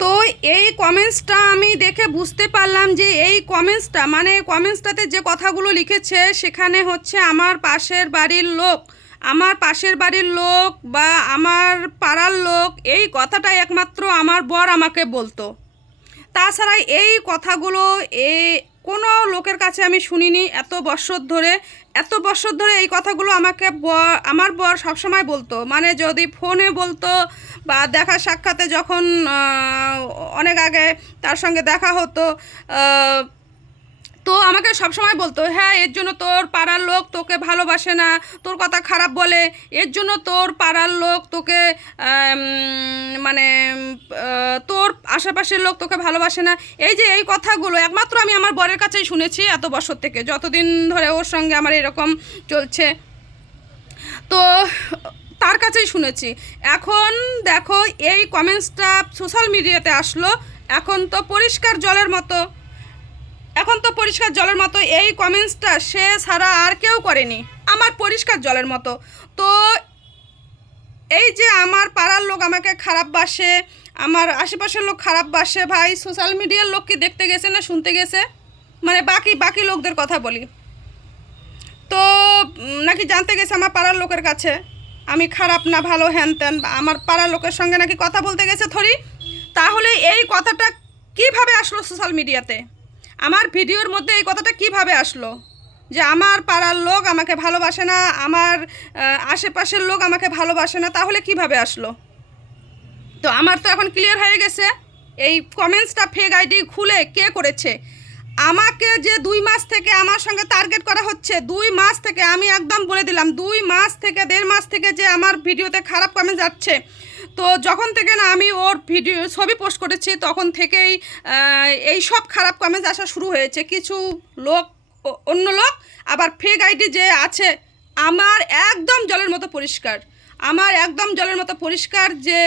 তো এই কমেন্টসটা আমি দেখে বুঝতে পারলাম যে এই কমেন্টসটা মানে কমেন্টসটাতে যে কথাগুলো লিখেছে সেখানে হচ্ছে আমার পাশের বাড়ির লোক বা আমার পাড়ার লোক এই কথাটা একমাত্র আমার বর আমাকে বলতো। তাছাড়া এই কথাগুলো কোনো লোকের কাছে আমি শুনিনি এত বছর ধরে এই কথাগুলো আমাকে আমার বর সবসময় বলতো, মানে যদি ফোনে বলতো বা দেখা সাক্ষাতে যখন অনেক আগে তার সঙ্গে দেখা হতো, তো আমাকে সবসময় বলতো, হ্যাঁ এর জন্য তোর পাড়ার লোক তোকে ভালোবাসে না, তোর কথা খারাপ বলে, এর জন্য তোর পাড়ার লোক তোকে মানে তোর আশেপাশের লোক তোকে ভালোবাসে না। এই যে এই কথাগুলো একমাত্র আমি আমার বরের কাছেই শুনেছি এত বছর থেকে, যতদিন ধরে ওর সঙ্গে আমার এরকম চলছে, তো তার কাছেই শুনেছি। এখন দেখো এই কমেন্টসটা সোশ্যাল মিডিয়াতে আসলো, এখন তো পরিষ্কার জলের মতো এই কমেন্টসটা সে ছাড়া আর কেউ করেনি, আমার পরিষ্কার জলের মতো। তো এই যে আমার পাড়ার লোক আমাকে খারাপ বাসে, আমার আশেপাশের লোক খারাপ বাসে, ভাই সোশ্যাল মিডিয়ার লোক কি দেখতে গেছে না শুনতে গেছে? মানে বাকি লোকদের কথা বলি, তো নাকি জানতে গেছে আমার পাড়ার লোকের কাছে আমি খারাপ না ভালো হ্যান ত্যান, আমার পাড়ার লোকের সঙ্গে নাকি কথা বলতে গেছে থরি। তাহলে এই কথাটা কিভাবে আসলো সোশ্যাল মিডিয়াতে? আমার ভিডিওর মধ্যে এই কথাটা কিভাবে আসলো যে আমার পাড়ার লোক আমাকে ভালোবাসে না, আমার আশেপাশের লোক আমাকে ভালোবাসে না? তাহলে কিভাবে আসলো? তো আমার তো এখন ক্লিয়ার হয়ে গেছে এই কমেন্টসটা ফেক আইডি খুলে কে করেছে। আমাকে যে 2 মাস থেকে আমার সঙ্গে টার্গেট করা হচ্ছে, 2 মাস থেকে, আমি একদম বলে দিলাম 2 মাস থেকে 1.5 মাস থেকে যে আমার ভিডিওতে খারাপ কমেন্ট যাচ্ছে, তো যখন থেকে না আমি ওর ভিডিও ছবি পোস্ট করেছি তখন থেকেই এই সব খারাপ কমেন্ট আসা শুরু হয়েছে। কিছু লোক অন্য লোক আবার ফেক আইডি যে আছে, আমার একদম জলের মতো পরিষ্কার যে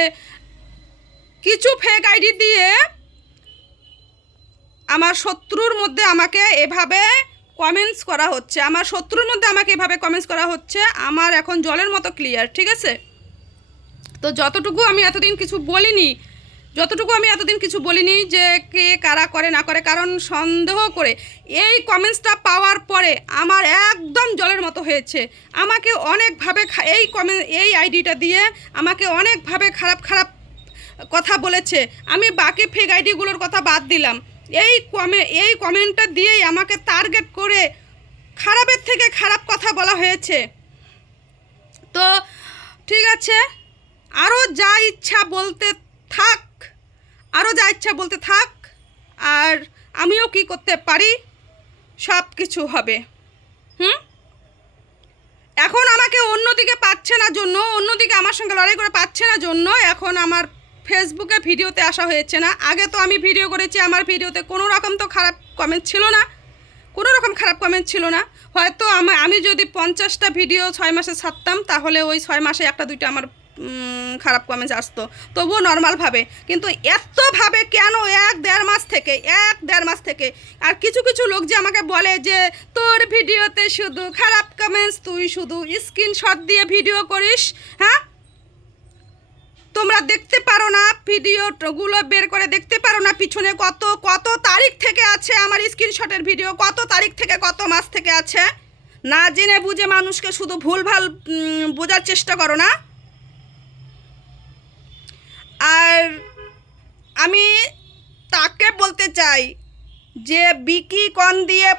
কিছু ফেক আইডি দিয়ে আমার শত্রুর মধ্যে আমাকে এভাবে কমেন্টস করা হচ্ছে, আমার এখন জলের মতো ক্লিয়ার, ঠিক আছে? তো যতটুকু আমি এতদিন কিছু বলিনি যে কে কারা করে না করে, কারণ সন্দেহ করে এই কমেন্টসটা পাওয়ার পরে আমার একদম জলের মতো হয়েছে। আমাকে অনেকভাবে এই আইডিটা দিয়ে আমাকে অনেকভাবে খারাপ কথা বলেছে। আমি বাকি ফেক আইডিগুলোর কথা বাদ দিলাম, এই কমেন্টটা দিয়েই আমাকে টার্গেট করে খারাপের থেকে খারাপ কথা বলা হয়েছে। তো ঠিক আছে, আরও যা ইচ্ছা বলতে থাক, আর আমিও কি করতে পারি, সব কিছু হবে। এখন আমাকে অন্যদিকে আমার সঙ্গে লড়াই করে পাচ্ছে না জন্য এখন আমার ফেসবুকে ভিডিওতে আসা হয়েছে না। আগে তো আমি ভিডিও করেছি, আমার ভিডিওতে কোনো রকম খারাপ কমেন্ট ছিল না। হয়তো আমি যদি 50টা ভিডিও 6 মাসে ছাড়তাম তাহলে ওই 6 মাসে 1-2টা আমার খারাপ কমেন্টস আসতো, তবুও নর্মালভাবে। কিন্তু এতভাবে কেন 1-1.5 মাস থেকে? আর কিছু লোক যে আমাকে বলে যে তোর ভিডিওতে শুধু খারাপ কমেন্টস, তুই শুধু স্ক্রিনশট দিয়ে ভিডিও করিস, হ্যাঁ তোমরা দেখতে পারো না, ভিডিওগুলো বের করে দেখতে পারো না পিছনে কত তারিখ থেকে আছে আমার স্ক্রিনশটের ভিডিও, কত তারিখ থেকে কত মাস থেকে আছে? না জেনে বুঝে মানুষকে শুধু ভুলভাল বোঝার চেষ্টা করো না। আর আমি তাকে বলতে চাই যে বিকি কন দিয়ে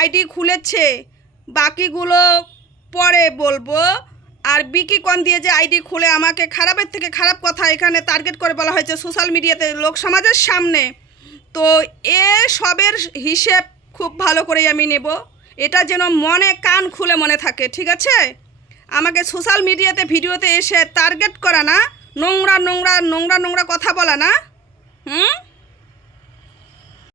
আইডি খুলেছে, বাকিগুলো পরে বলবো। আর বিকি কন দিয়ে যে আইডি খুলে আমাকে খারাপের থেকে খারাপ কথা এখানে টার্গেট করে বলা হয়েছে সোশ্যাল মিডিয়াতে লোক সমাজের সামনে, তো সবের হিসেব খুব ভালো করেই আমি নেব। এটা যেন মনে কান খুলে মনে থাকে, ঠিক আছে? আমাকে সোশ্যাল মিডিয়াতে ভিডিওতে এসে টার্গেট করা না, নোংরা কথা বলা না।